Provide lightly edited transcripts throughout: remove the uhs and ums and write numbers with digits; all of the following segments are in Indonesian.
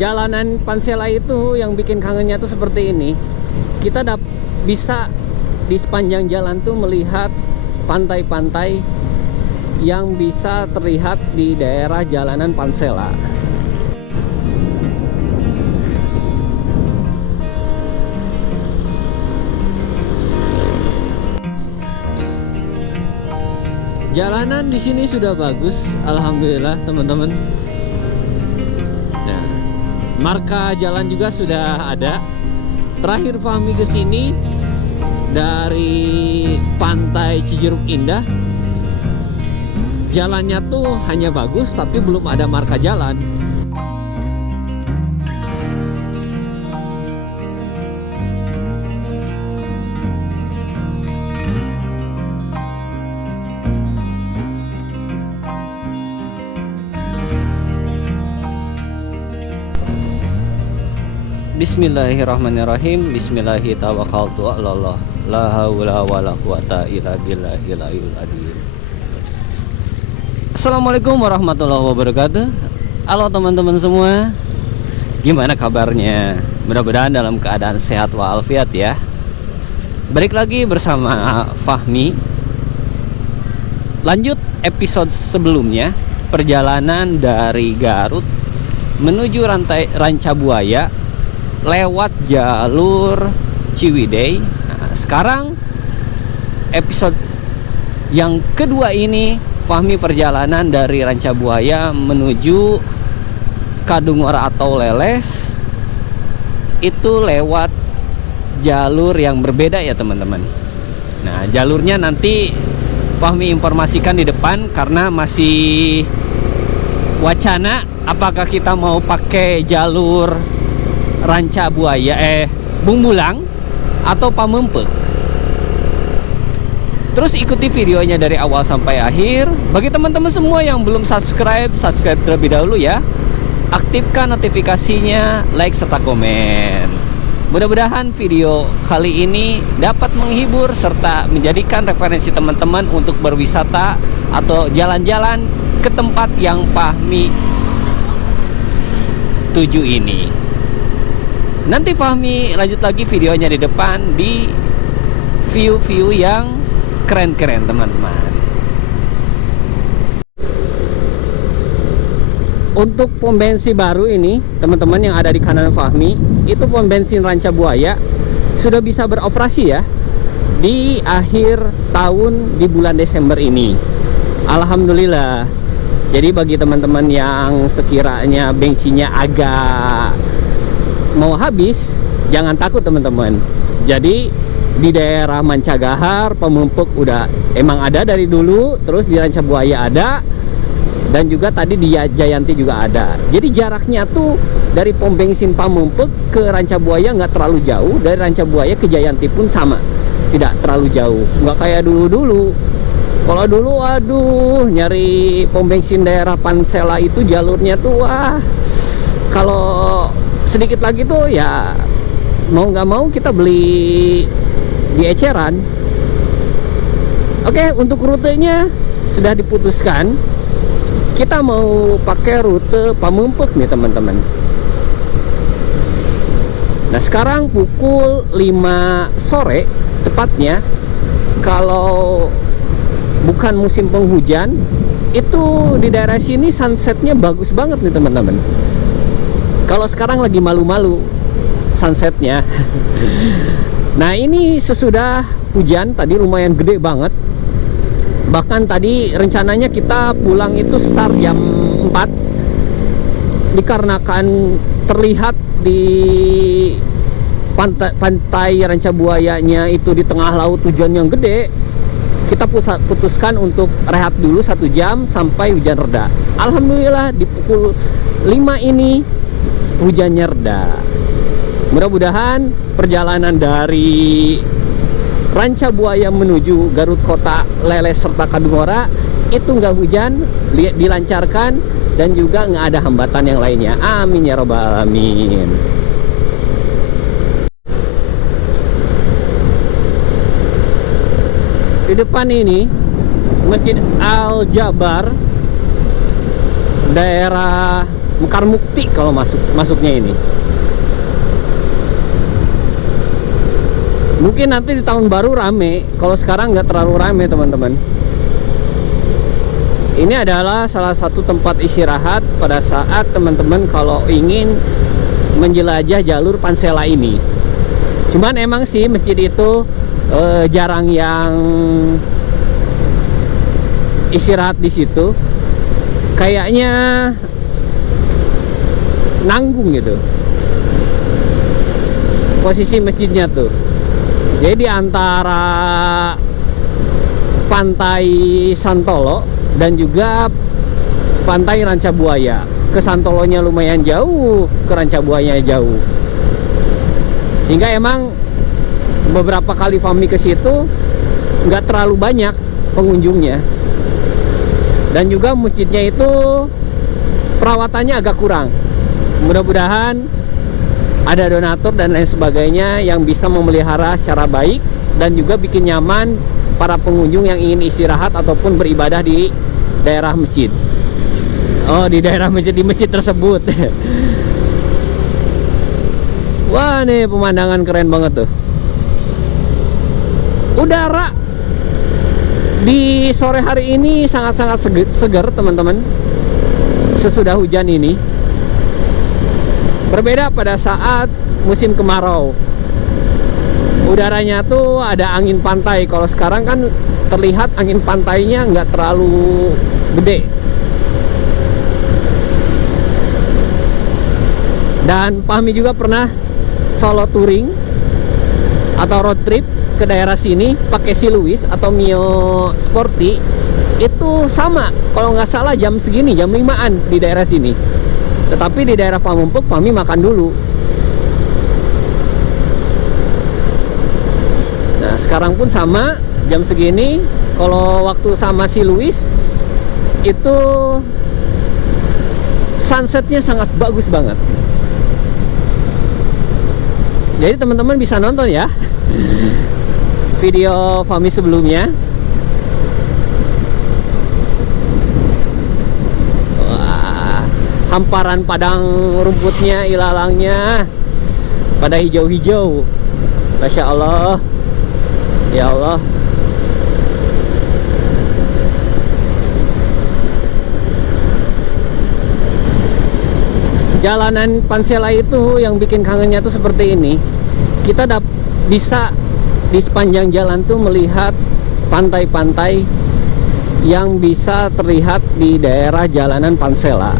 Jalanan Pansela itu yang bikin kangennya tuh seperti ini. Kita bisa di sepanjang jalan tuh melihat pantai-pantai yang bisa terlihat di daerah jalanan Pansela. Jalanan di sini sudah bagus, alhamdulillah teman-teman. Nah, marka jalan juga sudah ada. Terakhir Fahmi ke sini dari Pantai Cijeruk Indah, jalannya tuh hanya bagus tapi belum ada marka jalan. Bismillahirrahmanirrahim. Bismillahirrahmanirrahim. La haula wala quwata illa billahil aliyyil azim. Assalamualaikum warahmatullahi wabarakatuh. Halo teman-teman semua, gimana kabarnya? Mudah-mudahan dalam keadaan sehat walafiat ya. Balik lagi bersama Fahmi. Lanjut episode sebelumnya, perjalanan dari Garut menuju Rancabuaya lewat jalur Ciwidey. Nah, sekarang episode yang kedua ini Fahmi perjalanan dari Rancabuaya menuju Kadungora atau Leles. Itu lewat jalur yang berbeda ya teman-teman. Nah, jalurnya nanti Fahmi informasikan di depan karena masih wacana apakah kita mau pakai jalur Rancabuaya Bumbulang atau Pamempek. Terus ikuti videonya dari awal sampai akhir. Bagi teman-teman semua yang belum subscribe terlebih dahulu ya. Aktifkan notifikasinya, like serta komen. Mudah-mudahan video kali ini dapat menghibur serta menjadikan referensi teman-teman untuk berwisata atau jalan-jalan ke tempat yang Fahmi tuju ini. Nanti Fahmi lanjut lagi videonya di depan di view-view yang keren-keren teman-teman. Untuk pom bensin baru ini teman-teman yang ada di kanan Fahmi, itu pom bensin Rancabuaya sudah bisa beroperasi ya di akhir tahun di bulan Desember ini. Alhamdulillah. Jadi bagi teman-teman yang sekiranya bensinnya agak mau habis, jangan takut teman-teman. Jadi di daerah Mancagahar, Pamempek udah emang ada dari dulu, terus di Rancabuaya ada, dan juga tadi di Jayanti juga ada. Jadi jaraknya tuh dari pom bensin Pamempek ke Rancabuaya nggak terlalu jauh, dari Rancabuaya ke Jayanti pun sama, tidak terlalu jauh, nggak kayak dulu-dulu. Kalau dulu waduh, nyari pom bensin daerah Pansela itu jalurnya tuh wah, kalau sedikit lagi tuh ya mau nggak mau kita beli di eceran. Oke, untuk rutenya sudah diputuskan. Kita mau pakai rute Pamempek nih teman-teman. Nah sekarang pukul 5 sore tepatnya. Kalau bukan musim penghujan, itu di daerah sini sunsetnya bagus banget nih teman-teman. Kalau sekarang lagi malu-malu sunsetnya. Nah ini sesudah hujan tadi lumayan gede banget. Bahkan tadi rencananya kita pulang itu start jam 4. Dikarenakan terlihat di pantai Rancabuayanya itu di tengah laut hujan yang gede, kita putuskan untuk rehat dulu 1 jam sampai hujan reda. Alhamdulillah di pukul 5 ini hujannya reda. Mudah-mudahan perjalanan dari Rancabuaya menuju Garut Kota, Leles serta Kadungora itu nggak hujan, dilancarkan, dan juga nggak ada hambatan yang lainnya. Amin ya robbal alamin. Di depan ini Masjid Al Jabar, daerah Mekar Mukti kalau masuknya ini. Mungkin nanti di tahun baru rame, kalau sekarang nggak terlalu rame teman-teman. Ini adalah salah satu tempat istirahat pada saat teman-teman kalau ingin menjelajah jalur Pansela ini. Cuman emang sih masjid itu jarang yang istirahat di situ. Kayaknya nanggung gitu posisi masjidnya tuh. Jadi di antara Pantai Santolo dan juga Pantai Ranca Buaya. Ke Santolonya lumayan jauh, ke Ranca Buayanya jauh. Sehingga emang beberapa kali Fahmi ke situ nggak terlalu banyak pengunjungnya. Dan juga masjidnya itu perawatannya agak kurang. Mudah-mudahan ada donatur dan lain sebagainya yang bisa memelihara secara baik dan juga bikin nyaman para pengunjung yang ingin istirahat ataupun beribadah di daerah masjid. Oh, di daerah masjid, di masjid tersebut. Wah, nih pemandangan keren banget tuh. Udara di sore hari ini sangat-sangat segar teman-teman. Sesudah hujan ini. Berbeda pada saat musim kemarau. Udaranya tuh ada angin pantai. Kalau sekarang kan terlihat angin pantainya nggak terlalu gede. Dan Fahmi juga pernah solo touring atau road trip ke daerah sini pakai si Lewis atau Mio Sporty. Itu sama, kalau nggak salah jam segini, jam 5-an di daerah sini. Tetapi di daerah Pamumpuk Fahmi makan dulu. Nah sekarang pun sama, jam segini. Kalau waktu sama si Lewis itu sunsetnya sangat bagus banget. Jadi teman-teman bisa nonton ya video Fahmi sebelumnya. Hamparan padang rumputnya, ilalangnya pada hijau-hijau. Masya Allah. Ya Allah. Jalanan Pansela itu yang bikin kangennya tuh seperti ini. Kita bisa di sepanjang jalan tuh melihat pantai-pantai yang bisa terlihat di daerah jalanan Pansela.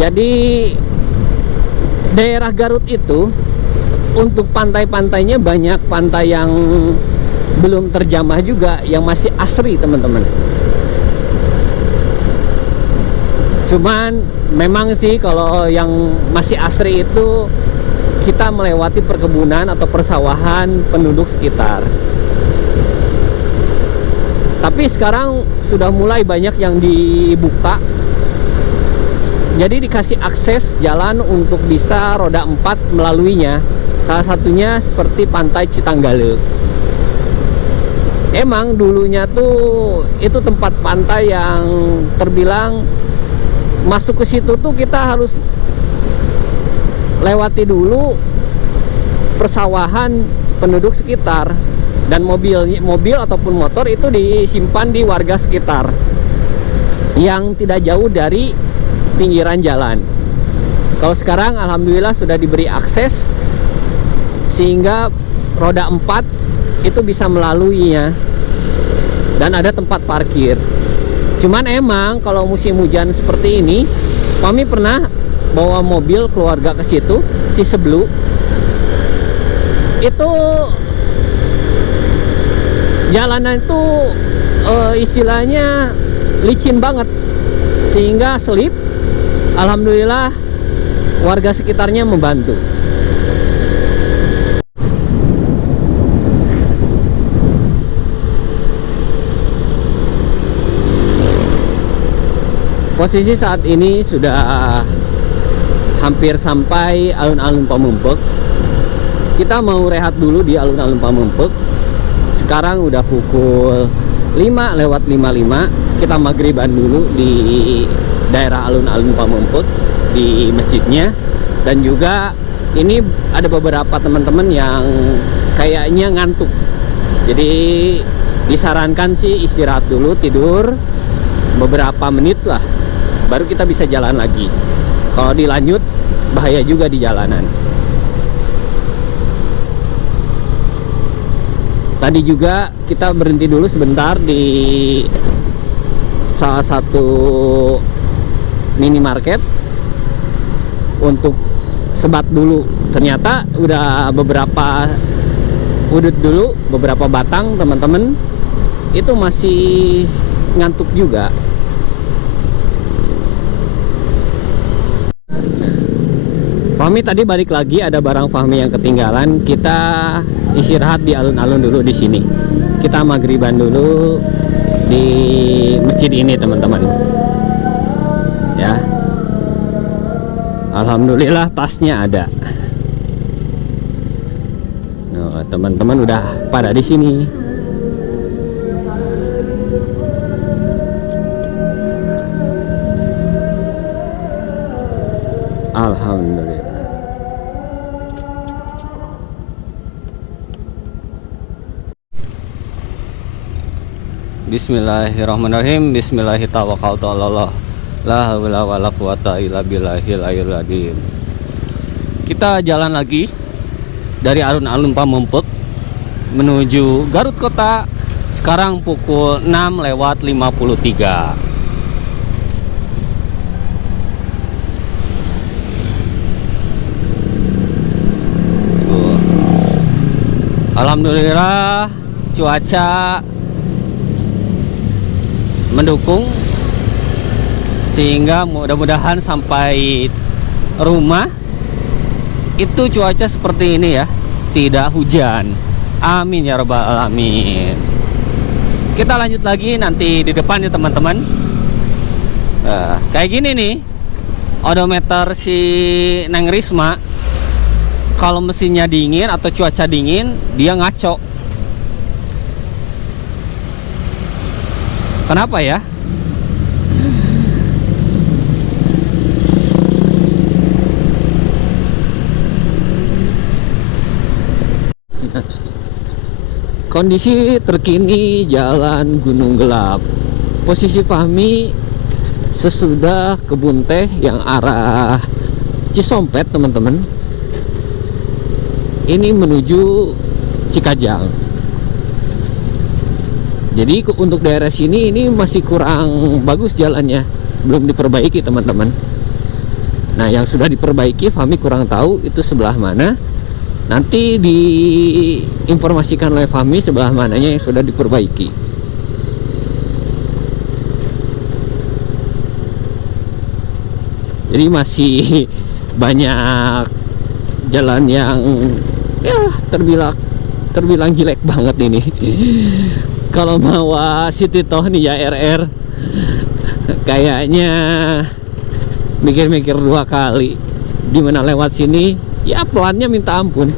Jadi daerah Garut itu untuk pantai-pantainya banyak pantai yang belum terjamah juga, yang masih asri teman-teman. Cuman memang sih kalau yang masih asri itu kita melewati perkebunan atau persawahan penduduk sekitar. Tapi sekarang sudah mulai banyak yang dibuka. Jadi dikasih akses jalan untuk bisa roda 4 melaluinya. Salah satunya seperti Pantai Citanggale. Emang dulunya tuh itu tempat pantai yang terbilang masuk ke situ tuh kita harus lewati dulu persawahan penduduk sekitar, dan mobil ataupun motor itu disimpan di warga sekitar yang tidak jauh dari pinggiran jalan. Kalau sekarang alhamdulillah sudah diberi akses sehingga roda 4 itu bisa melaluinya dan ada tempat parkir. Cuman emang kalau musim hujan seperti ini, kami pernah bawa mobil keluarga ke situ, Ciseblu. Itu jalanan itu istilahnya licin banget sehingga selip. Alhamdulillah warga sekitarnya membantu. Posisi saat ini sudah hampir sampai alun-alun Pamumpuk. kita mau rehat dulu di alun-alun Pamengpeuk. Sekarang udah pukul 5:55. Kita maghriban dulu di daerah alun-alun Pamengpeuk di masjidnya. Dan juga ini ada beberapa teman-teman yang kayaknya ngantuk. Jadi disarankan sih istirahat dulu, tidur beberapa menit lah, baru kita bisa jalan lagi. Kalau dilanjut bahaya juga di jalanan. Tadi juga kita berhenti dulu sebentar di salah satu minimarket untuk sebat dulu. Ternyata udah beberapa udut dulu, beberapa batang teman-teman itu masih ngantuk juga. Fahmi tadi balik lagi, ada barang Fahmi yang ketinggalan. Kita istirahat di alun-alun dulu di sini. Kita maghriban dulu di masjid ini teman-teman. Ya. Alhamdulillah tasnya ada. Nah, teman-teman udah pada di sini. Alhamdulillah. Bismillahirrahmanirrahim. Bismillahirrahmanirrahim. La haula wala quwata illa billahil aliyyil azim. Kita jalan lagi dari alun-alun Pamengpeuk menuju Garut Kota. Sekarang pukul 6:53. Alhamdulillah cuaca mendukung, sehingga mudah-mudahan sampai rumah itu cuaca seperti ini ya, tidak hujan. Amin ya rabbal alamin. Kita lanjut lagi nanti di depan ya teman-teman. Kayak gini nih odometer si Neng Risma. Kalau mesinnya dingin atau cuaca dingin, dia ngaco. Kenapa ya? Kondisi terkini Jalan Gunung Gelap. Posisi Fahmi sesudah kebun teh yang arah Cisompet teman-teman. Ini menuju Cikajang. Jadi untuk daerah sini ini masih kurang bagus jalannya, belum diperbaiki teman-teman. Nah yang sudah diperbaiki Fahmi kurang tahu itu sebelah mana. Nanti diinformasikan oleh Fahmi sebelah mananya yang sudah diperbaiki. Jadi masih banyak jalan yang ya terbilang jelek banget ini. Kalau mau City Toh nih ya RR, kayaknya mikir-mikir dua kali. Dimana lewat sini ya pelannya minta ampun.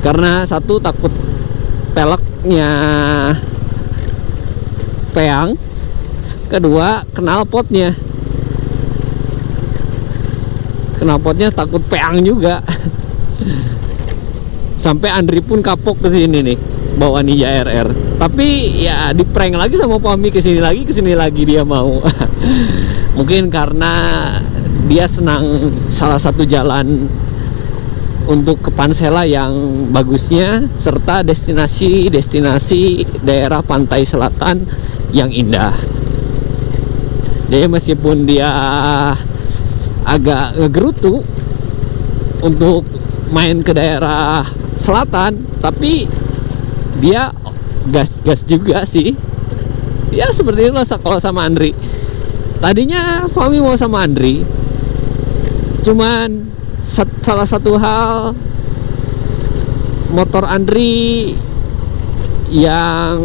Karena satu takut peleknya peang, kedua knalpotnya takut peang juga. Sampai Andri pun kapok ke sini nih bawa Ninja RR. Tapi ya di prank lagi sama Fahmi, kesini lagi dia mau. Mungkin karena dia senang salah satu jalan untuk ke Pansela yang bagusnya, serta destinasi daerah pantai selatan yang indah. Jadi meskipun dia agak ngegerutu untuk main ke daerah selatan, tapi dia gas juga sih. Ya seperti itulah kalau sama Andri. Tadinya Fahmi mau sama Andri, cuman salah satu hal, motor Andri yang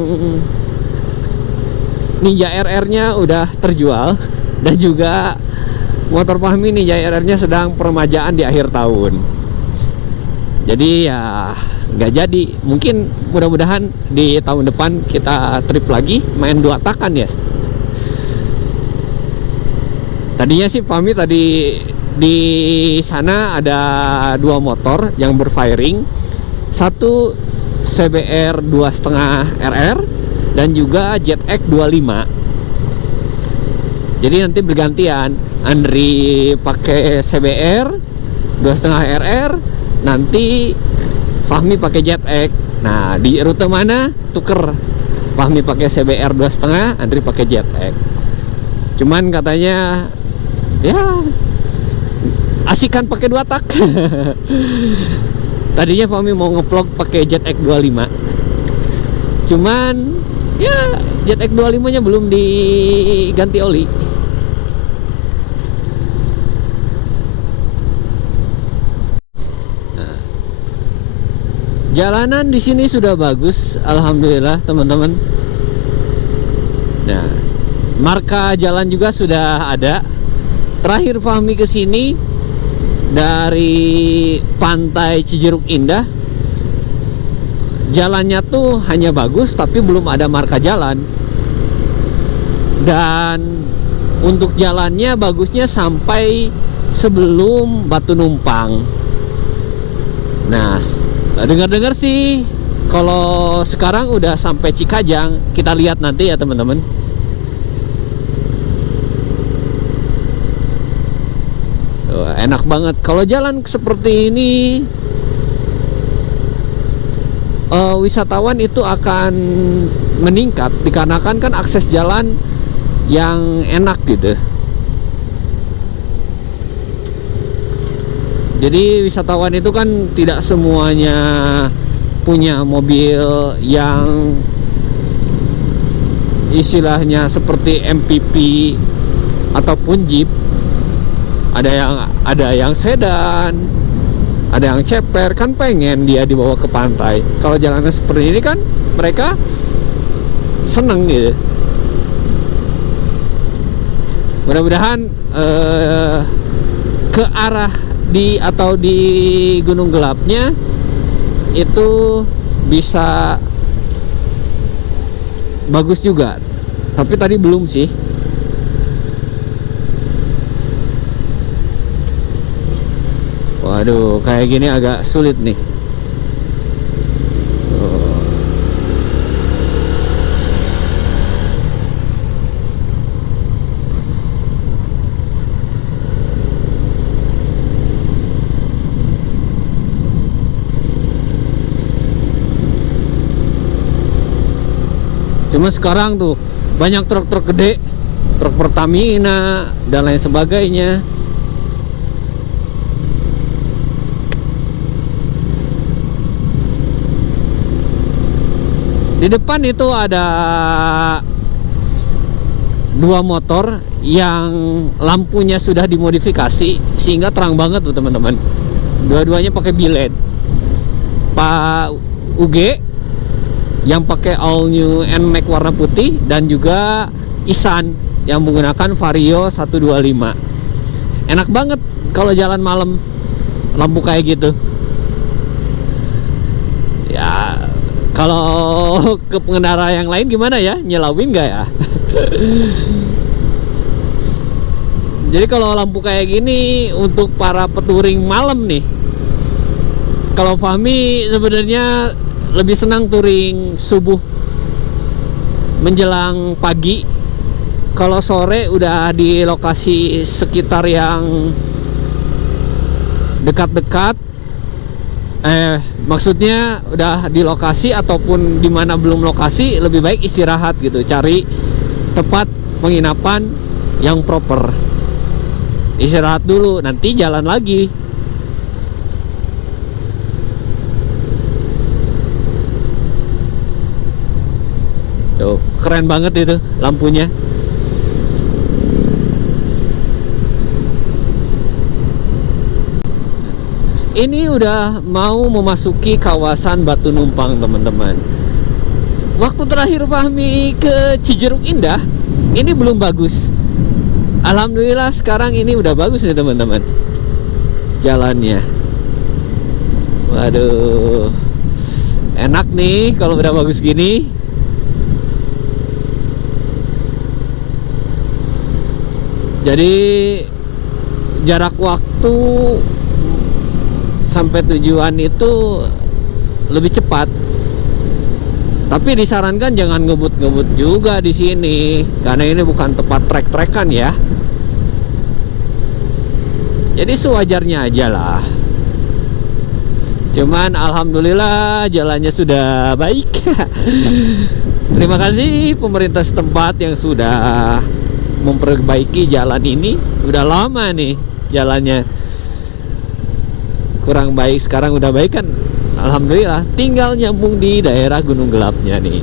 Ninja RR-nya udah terjual, dan juga motor Fahmi Ninja RR-nya sedang peremajaan di akhir tahun. Jadi ya nggak jadi. Mungkin mudah-mudahan di tahun depan kita trip lagi main 2 takan ya. Tadinya sih Fahmi tadi di sana ada 2 motor yang berfiring, satu CBR 2,5 RR dan juga ZX 25. Jadi nanti bergantian, Andri pakai CBR 2,5 RR, nanti Fahmi pakai ZX. Nah, di rute mana tuker, Fahmi pakai CBR 2,5, Andri pakai ZX. Cuman katanya ya asikan pakai 2 tak. Tadinya Fahmi mau ngevlog pakai ZX 25. Cuman ya ZX 25 nya belum diganti oli. Jalanan di sini sudah bagus, alhamdulillah teman-teman. Nah, marka jalan juga sudah ada. Terakhir Fahmi ke sini dari pantai Cijeruk Indah, jalannya tuh hanya bagus tapi belum ada marka jalan. Dan untuk jalannya bagusnya sampai sebelum Batu Numpang. Nah, dengar-dengar sih kalau sekarang udah sampai Cikajang. Kita lihat nanti ya teman-teman. Enak banget kalau jalan seperti ini. Wisatawan itu akan meningkat dikarenakan kan akses jalan yang enak gitu. Jadi wisatawan itu kan tidak semuanya punya mobil yang istilahnya seperti MPV ataupun Jeep. Ada yang sedan, ada yang ceper, kan pengen dia dibawa ke pantai. Kalau jalannya seperti ini kan mereka seneng gitu. Mudah-mudahan ke arah atau di Gunung Gelapnya itu bisa bagus juga. Tapi tadi belum sih. Waduh, kayak gini agak sulit nih. Cuma sekarang tuh banyak truk-truk gede, truk Pertamina dan lain sebagainya. Di depan itu ada 2 motor yang lampunya sudah dimodifikasi sehingga terang banget tuh teman-teman. Dua-duanya pakai biled. Pak UG yang pakai all new NMAX warna putih dan juga Isan yang menggunakan Vario 125. Enak banget kalau jalan malam lampu kayak gitu. Ya, kalau ke pengendara yang lain gimana ya? Nyelawin nggak ya? Jadi kalau lampu kayak gini untuk para peturing malam nih. Kalau Fahmi sebenarnya lebih senang touring subuh menjelang pagi. Kalau sore udah di lokasi sekitar yang dekat-dekat, maksudnya udah di lokasi ataupun di mana belum lokasi, lebih baik istirahat gitu, cari tempat penginapan yang proper. Istirahat dulu, nanti jalan lagi. Tuh, keren banget itu lampunya. Ini udah mau memasuki kawasan Batu Numpang teman-teman. Waktu terakhir Fahmi ke Cijeruk Indah, ini belum bagus. Alhamdulillah sekarang ini udah bagus nih teman-teman jalannya. Waduh, enak nih kalau udah bagus gini. Jadi jarak waktu sampai tujuan itu lebih cepat. Tapi disarankan jangan ngebut-ngebut juga di sini, karena ini bukan tempat trek-trekan ya. Jadi sewajarnya aja lah. Cuman alhamdulillah jalannya sudah baik. Terima kasih pemerintah setempat yang sudah memperbaiki jalan ini. Udah lama nih jalannya kurang baik, sekarang udah baik kan. Alhamdulillah, tinggal nyambung di daerah Gunung Gelapnya nih.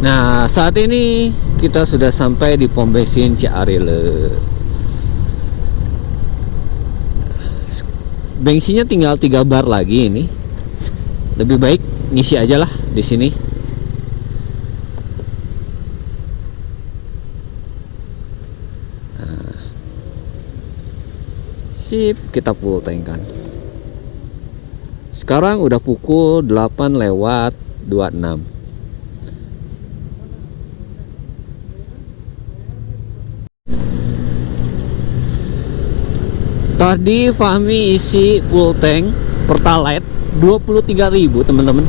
Nah, saat ini kita sudah sampai di pom bensin Ciarile. Bensinnya tinggal 3 bar lagi ini. Lebih baik ngisi aja lah di sini. Nah, sip, kita full tank kan. Sekarang udah pukul 8:26. Tadi Fahmi isi full tank Pertalite 23.000 teman-teman.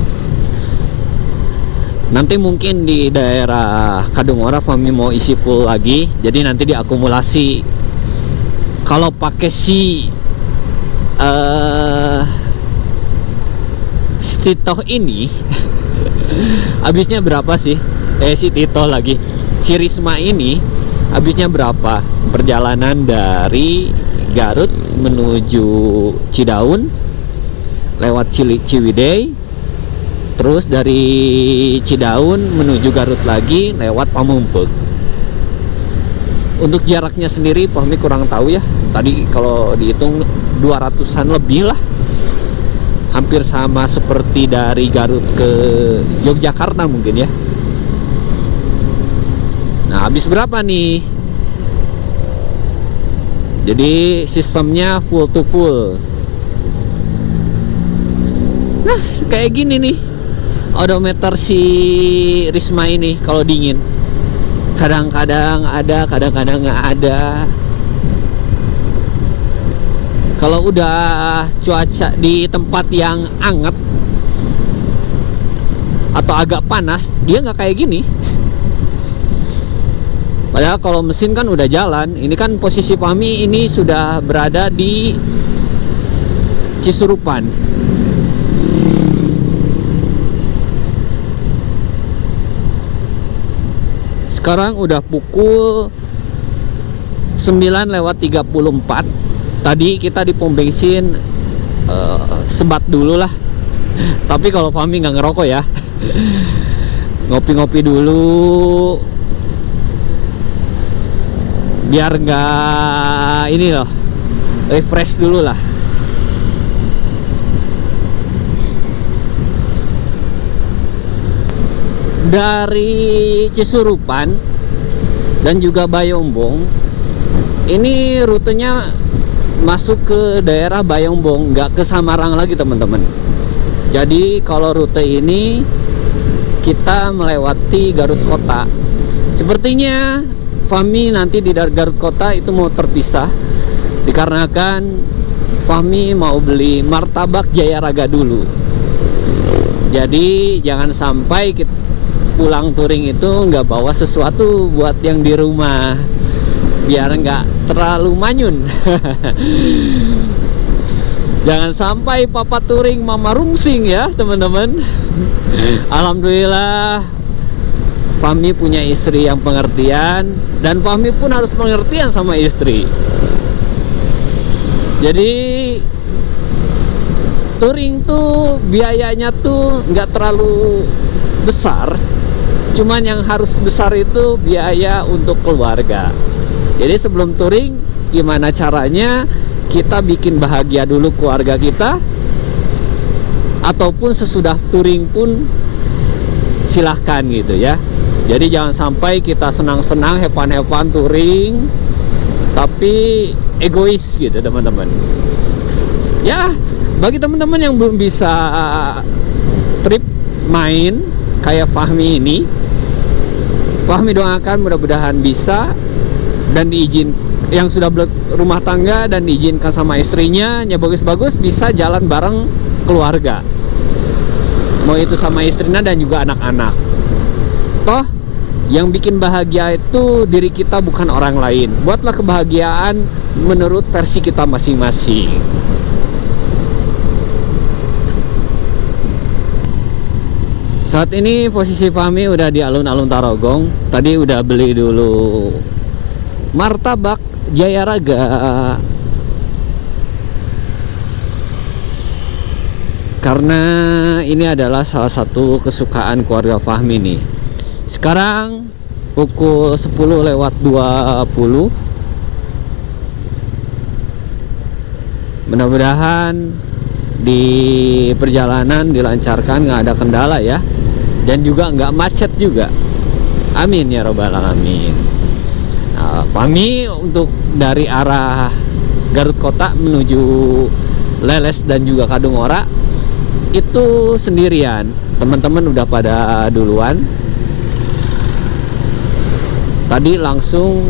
Nanti mungkin di daerah Kadungora Fahmi mau isi full lagi, jadi nanti diakumulasi. Kalau pakai si Tito ini habisnya berapa sih? Si Tito lagi, si Risma ini habisnya berapa? Perjalanan dari Garut menuju Cidaun lewat Ciwidey, terus dari Cidaun menuju Garut lagi lewat Pamumpek. Untuk jaraknya sendiri Fahmi kurang tahu ya. Tadi kalau dihitung 200-an lebih lah. Hampir sama seperti dari Garut ke Yogyakarta mungkin ya. Nah, habis berapa nih? Jadi sistemnya full to full. Nah, kayak gini nih odometer si Risma ini kalau dingin. Kadang-kadang ada, kadang-kadang nggak ada. Kalau udah cuaca di tempat yang anget atau agak panas, dia nggak kayak gini. Padahal kalau mesin kan udah jalan. Ini kan posisi Fahmi ini sudah berada di Cisurupan. Sekarang udah pukul 9:34. Tadi kita di pom bensin sebat dulu lah. Tapi kalau Fahmi nggak ngerokok ya. Ngopi-ngopi dulu, biar nggak ini loh, refresh dulu lah. Dari Cisurupan dan juga Bayombong ini rutenya masuk ke daerah Bayombong, nggak ke Samarang lagi teman-teman. Jadi kalau rute ini kita melewati Garut Kota. Sepertinya Fahmi nanti di Garut Kota itu mau terpisah, dikarenakan Fahmi mau beli martabak Jaya Raga dulu. Jadi jangan sampai kita pulang touring itu nggak bawa sesuatu buat yang di rumah, biar nggak terlalu manyun. Jangan sampai papa touring mama rungsing ya teman-teman. Alhamdulillah Fahmi punya istri yang pengertian, dan Fahmi pun harus pengertian sama istri. Jadi touring tuh biayanya tuh nggak terlalu besar, cuman yang harus besar itu biaya untuk keluarga. Jadi sebelum touring gimana caranya kita bikin bahagia dulu keluarga kita, ataupun sesudah touring pun silahkan gitu ya. Jadi jangan sampai kita senang-senang have fun touring tapi egois gitu teman-teman ya. Bagi teman-teman yang belum bisa trip main kayak Fahmi ini, Fahmi doakan mudah-mudahan bisa, dan diizin yang sudah berumah tangga dan diizinkan sama istrinya, ya bagus-bagus bisa jalan bareng keluarga, mau itu sama istrinya dan juga anak-anak. Toh yang bikin bahagia itu diri kita, bukan orang lain. Buatlah kebahagiaan menurut versi kita masing-masing. Saat ini posisi Fahmi udah di alun-alun Tarogong. Tadi udah beli dulu martabak Jaya Raga, karena ini adalah salah satu kesukaan keluarga Fahmi nih. Sekarang pukul 10:20. Mudah-mudahan di perjalanan dilancarkan, nggak ada kendala ya, dan juga nggak macet juga. Amin ya robbal alamin. Nah, Fahmi untuk dari arah Garut Kota menuju Leles dan juga Kadungora itu sendirian. Teman-teman udah pada duluan. Tadi langsung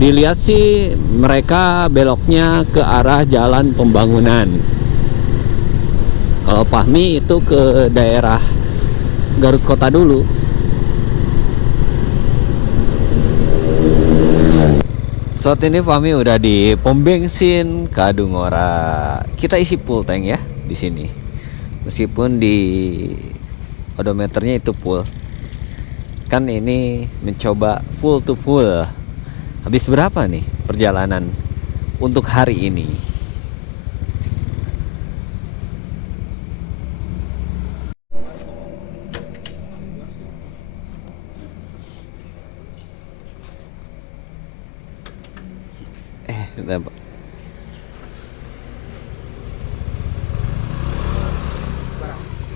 dilihat sih mereka beloknya ke arah jalan pembangunan. Kalau Fahmi itu ke daerah Garut Kota dulu. Saat ini Fahmi udah di pom bensin Kadungora. Kita isi full tank ya di sini. Meskipun di odometernya itu full. Kan ini mencoba full to full. Habis berapa nih perjalanan untuk hari ini?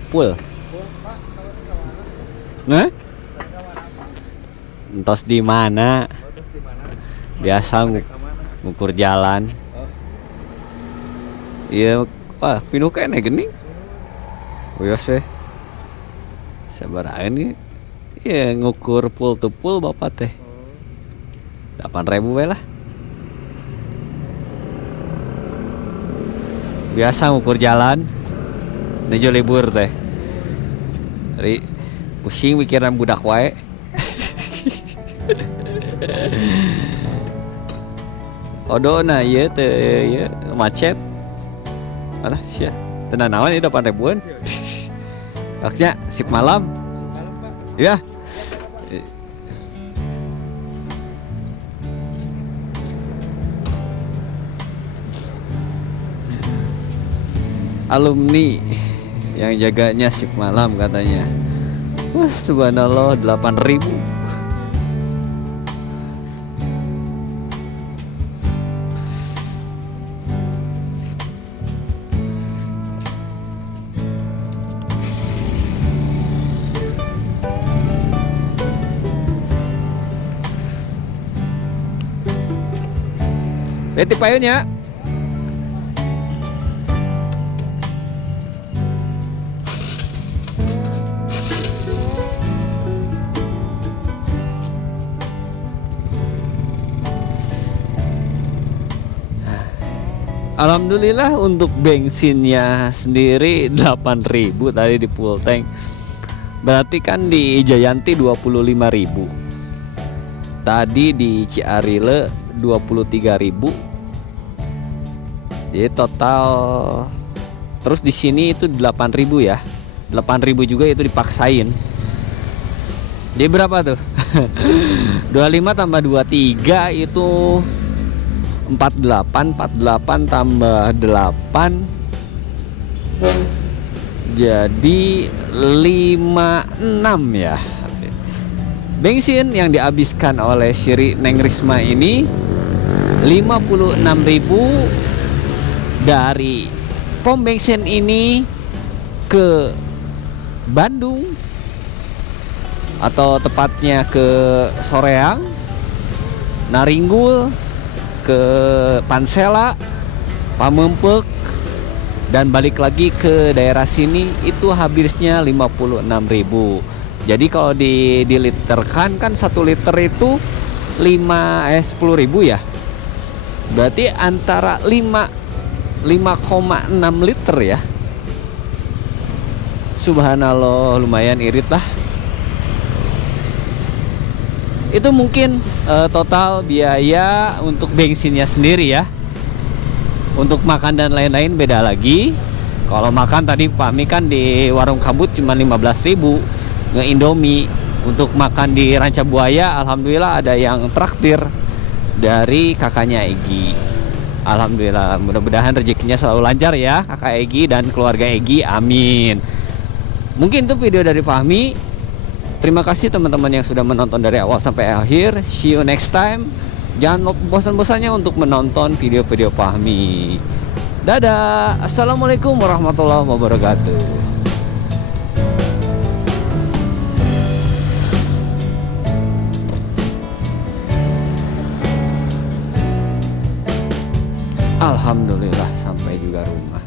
Full. Nah? Entos di mana? Biasa ngukur jalan. Iya, wah, pinuh kene geuning. Wios we. Sabaraha nih? Iya, ngukur full to full Bapak teh. 8.000 we lah. Biasa ngukur jalan. Nejo libur teh. Ari pusing pikiran budak wae. Odona ieu teh ieu macet. Alah sia. Tenan naon ieu 8.000-an. Haknya sip malam. Ya. Alumni yang jaganya shift malam katanya. Wah, subhanallah 8.000. Beti payunnya. Alhamdulillah untuk bensinnya sendiri 8.000 tadi di full tank. Berarti kan di Jayanti 25.000. Tadi di Ciarile 23.000. Jadi total terus di sini itu 8.000 ya. 8.000 juga itu dipaksain. Jadi berapa tuh? 25 tambah 23 itu 48 tambah 8 jadi 56 ya. Bensin yang dihabiskan oleh Siri Neng Risma ini 56.000 dari pom bensin ini ke Bandung, atau tepatnya ke Soreang, Naringgul, ke Pansela, Pamempek, dan balik lagi ke daerah sini itu habisnya 56.000. Jadi kalau diliterkan kan 1 liter itu 10.000 ya. Berarti antara 5,6 liter ya. Subhanallah, lumayan irit lah. Itu mungkin total biaya untuk bensinnya sendiri ya. Untuk makan dan lain-lain beda lagi. Kalau makan tadi Fahmi kan di warung kabut cuma 15.000 nge-Indomie. Untuk makan di Ranca Buaya alhamdulillah ada yang traktir dari kakaknya Egi. Alhamdulillah, mudah-mudahan rezekinya selalu lancar ya kakak Egi dan keluarga Egi, amin. Mungkin itu video dari Fahmi. Terima kasih teman-teman yang sudah menonton dari awal sampai akhir. See you next time. Jangan bosan-bosannya untuk menonton video-video Fahmi. Dadah. Assalamualaikum warahmatullahi wabarakatuh. Alhamdulillah.